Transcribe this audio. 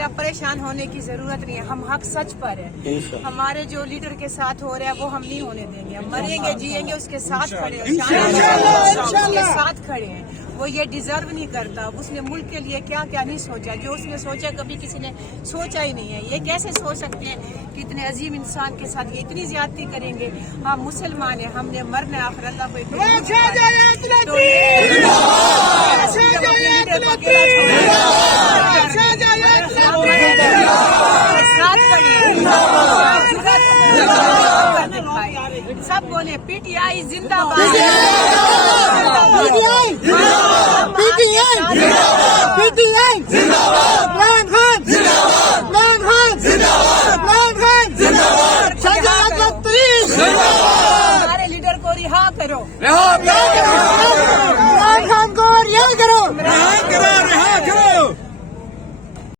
बेटा परेशान होने की जरूरत नहीं है, हम हक सच पर है। हमारे जो लीडर के साथ हो रहा है वो हम नहीं होने देंगे, हम मरेंगे जिएंगे उसके साथ खड़े हैं, उसके साथ खड़े हैं। वो ये डिजर्व नहीं करता, उसने मुल्क के लिए क्या क्या नहीं सोचा, जो उसने सोचा कभी किसी ने सोचा ही नहीं है। ये कैसे सोच सकते हैं कि इतने अजीम इंसान के साथ ये इतनी ज्यादती करेंगे। हम मुसलमान हैं, हमने मरना है, आखिर अल्लाह को सब बोले पीटीआई जिंदाबाद, पीटीआई जिंदाबाद।